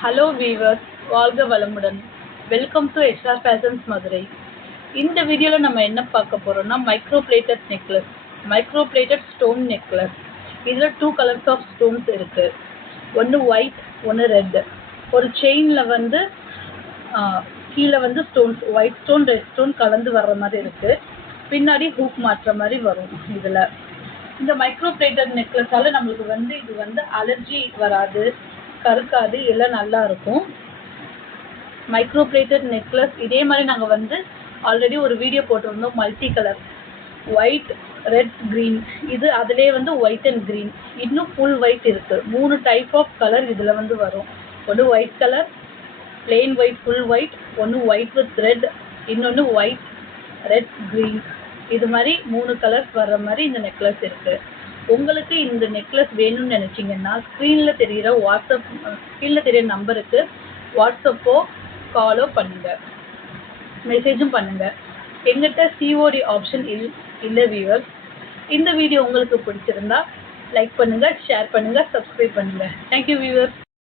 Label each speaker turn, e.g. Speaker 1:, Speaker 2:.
Speaker 1: Hello viewers வாழ்க வளமுடன். Welcome to SR fashions Madurai இந்த வீடியோவில் நம்ம என்ன பார்க்க போகிறோம்னா micro plated necklace micro plated stone necklace இதில் டூ கலர்ஸ் ஆஃப் ஸ்டோன்ஸ் இருக்குது ஒன்று ஒயிட் ஒன்று ரெட் ஒரு செயினில் வந்து கீழே வந்து stones white stone red stone கலந்து வர்ற மாதிரி இருக்குது பின்னாடி ஹூக் மாற்றுற மாதிரி வரும் இதில். இந்த மைக்ரோ பிளேட்டட் நெக்லஸால் நம்மளுக்கு வந்து இது வந்து அலர்ஜி வராது. கருக்காது எல்லாம் நல்லா இருக்கும். மைக்ரோ பிளேட்டட் நெக்லஸ் இதே மாதிரி நாங்கள் வந்து ஆல்ரெடி ஒரு வீடியோ போட்டிருந்தோம் multi colour white red green இது அதிலே வந்து ஒயிட் அண்ட் க்ரீன் இன்னும் ஃபுல் ஒயிட் இருக்குது மூணு டைப் ஆஃப் கலர் இதில் வந்து வரும். ஒன்று white colour plain white full white ஒன்று ஒயிட் வித் ரெட் இன்னொன்று ஒயிட் ரெட் க்ரீன் இது மாதிரி மூணு கலர்ஸ் வர்ற மாதிரி இந்த நெக்லஸ் இருக்குது உங்களுக்கு இந்த நெக்லஸ் வேணும்னு நினைச்சிங்கன்னா ஸ்க்ரீனில் தெரிகிற வாட்ஸ்அப் ஸ்க்ரீனில் தெரியிற நம்பருக்கு வாட்ஸ்அப்போ காலோ பண்ணுங்கள் மெசேஜும் பண்ணுங்கள் எங்கிட்ட சிஓடி ஆப்ஷன் இல் இல்லை வியூவர்ஸ் இந்த வீடியோ உங்களுக்கு பிடிச்சிருந்தா லைக் பண்ணுங்கள் ஷேர் பண்ணுங்கள் சப்ஸ்கிரைப் பண்ணுங்கள் தேங்க்யூ வியூவர்ஸ்